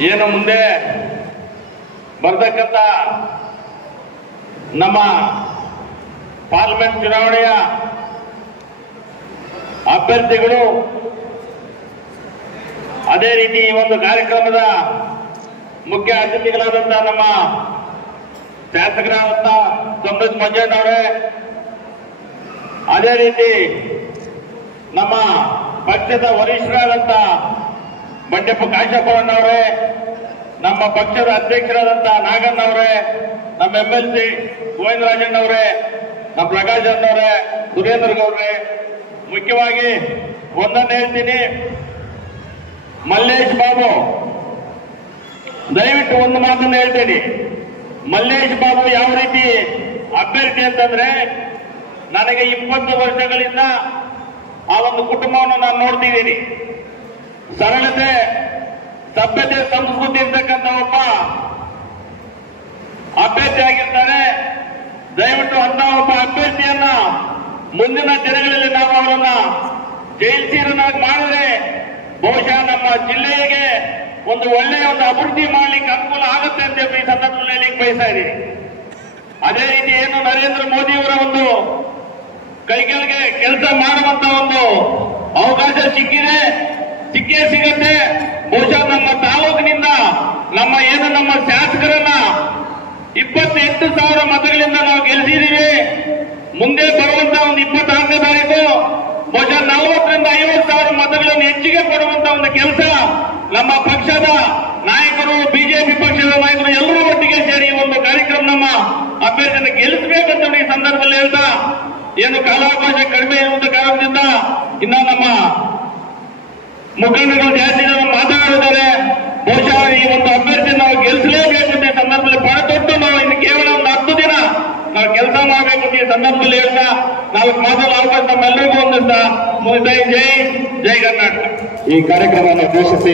ಏನು ಮುಂದೆ ಬರ್ತಕ್ಕಂಥ ನಮ್ಮ ಪಾರ್ಲಿಮೆಂಟ್ ಚುನಾವಣೆಯ ಅಭ್ಯರ್ಥಿಗಳು ಅದೇ ರೀತಿ ಈ ಒಂದು ಕಾರ್ಯಕ್ರಮದ ಮುಖ್ಯ ಅತಿಥಿಗಳಾದಂತಹ ನಮ್ಮ ಶಾಸಕರಾದಂತ ಸಮೃದ್ಧ ಮಂಜಣ್ಣವರೇ ಅದೇ ರೀತಿ ನಮ್ಮ ಪಕ್ಷದ ವರಿಷ್ಠರಾದಂತ ಬಂಡೆಪ್ಪ ಕಾಶಪ್ಪನವರೇ ನಮ್ಮ ಪಕ್ಷದ ಅಧ್ಯಕ್ಷರಾದಂತ ನಾಗಣ್ಣವರೇ ನಮ್ಮ ಎಂ ಎಲ್ ಸಿ ಗೋವಿಂದರಾಜಣ್ಣವರೇ ನಮ್ಮ ಪ್ರಕಾಶ್ ಅಣ್ಣವರೇ ಸುರೇಂದ್ರ ಗೌಡ್ರೆ, ಮುಖ್ಯವಾಗಿ ಒಂದನ್ನು ಹೇಳ್ತೀನಿ. ಮಲ್ಲೇಶ್ ಬಾಬು, ದಯವಿಟ್ಟು ಒಂದು ಮಾತನ್ನು ಹೇಳ್ತೀನಿ. ಮಲ್ಲೇಶ್ ಬಾಬು ಯಾವ ರೀತಿ ಅಭ್ಯರ್ಥಿ ಅಂತಂದ್ರೆ, ನನಗೆ ಇಪ್ಪತ್ತು ವರ್ಷಗಳಿಂದ ಆ ಒಂದು ಕುಟುಂಬವನ್ನು ನಾನು ನೋಡ್ತಿದ್ದೀನಿ. ಸರಳತೆ, ಸಭ್ಯತೆ, ಸಂಸ್ಕೃತಿ ಇರ್ತಕ್ಕಂಥ ಒಬ್ಬ ಅಭ್ಯರ್ಥಿ ಆಗಿರ್ತಾರೆ ದಯವಿಟ್ಟು ಅಂತ ಒಬ್ಬ ಅಭ್ಯರ್ಥಿಯನ್ನ ಮುಂದಿನ ದಿನಗಳಲ್ಲಿ ನಾವು ಅವರನ್ನ ಜೈಲ್ಸೀರನಾಗಿ ಮಾಡಿದ್ರೆ ಬಹುಶಃ ನಮ್ಮ ಜಿಲ್ಲೆಗೆ ಒಂದು ಒಳ್ಳೆಯ ಒಂದು ಅಭಿವೃದ್ಧಿ ಮಾಡ್ಲಿಕ್ಕೆ ಅನುಕೂಲ ಆಗುತ್ತೆ ಅಂತ ಈ ಸಂದರ್ಭದಲ್ಲಿ ಹೇಳಿಕ್ ಬಯಸ್ತಾ ಇದ್ದೀನಿ. ಅದೇ ರೀತಿ ಏನು ನರೇಂದ್ರ ಮೋದಿ ಅವರ ಒಂದು ಕೈಗಳಿಗೆ ಕೆಲಸ ಮಾಡುವಂತ ಒಂದು ಅವಕಾಶ ಸಿಕ್ಕಿದೆ. ಸಿಕ್ಕೇ ಸಿಗತ್ತೆ. ಬಹುಶಃ ನಮ್ಮ ತಾಲೂಕಿನಿಂದ ನಮ್ಮ ಏನು ನಮ್ಮ ಶಾಸಕರನ್ನ ಇಪ್ಪತ್ತೆಂಟು ಸಾವಿರ ಮತಗಳಿಂದ ನಾವು ಗೆಲ್ಲಿಸಿದೀವಿ ಮುಂದೆ ಬರುವಂತ ಒಂದು ಇಪ್ಪತ್ತಾರನೇ ತಾರೀಕು, ಬಹುಶಃ ನಲವತ್ತರಿಂದ ಐವತ್ತು ಸಾವಿರ ಮತಗಳನ್ನು ಹೆಚ್ಚಿಗೆ ಕೊಡುವಂತ ಒಂದು ಕೆಲಸ ನಮ್ಮ ಪಕ್ಷದ ನಾಯಕರು, ಬಿಜೆಪಿ ಪಕ್ಷದ ನಾಯಕರು ಎಲ್ಲರೂ ಒಟ್ಟಿಗೆ ಸೇರಿ ಒಂದು ಕಾರ್ಯಕ್ರಮ ನಮ್ಮ ಅಭ್ಯರ್ಥಿಯನ್ನು ಗೆಲ್ಲಿಸಬೇಕಂತ ಈ ಸಂದರ್ಭದಲ್ಲಿ ಹೇಳ್ತಾ, ಏನು ಕಾಲಾವಕಾಶ ಕಡಿಮೆ ಇರುವಂತ ಕಾರಣದಿಂದ ಇನ್ನ ನಮ್ಮ ಮುಖಂಡರು ಜಾಸ್ತಿ ಜನ ಮಾತನಾಡಿದ್ದಾರೆ ಬಹುಶಃ ಈ ಒಂದು ಅಭ್ಯರ್ಥಿ ನಾವು ಗೆಲ್ಲಿಸಲೇಬೇಕು ಈ ಸಂದರ್ಭದಲ್ಲಿ ಬಹಳ ದೊಡ್ಡ ನಾವು ಇನ್ನು ಕೇವಲ ಒಂದು ಹತ್ತು ದಿನ ನಾವು ಕೆಲಸ ಮಾಡಬೇಕು ಈ ಸಂದರ್ಭದಲ್ಲಿ ಹೇಳ್ತಾ ನಾವು ಮಾತಲ್ಲಿ ಅವಕಾಶ ನಮ್ಮೆಲ್ಲರಿಗೂ ಒಂದಿಸ್ತಾ. ಮುಗಿಸ್ತಾ ಜೈ ಜೈ ಕರ್ನಾಟಕ. ಈ ಕಾರ್ಯಕ್ರಮವನ್ನು ಉದ್ದೇಶಿಸಿ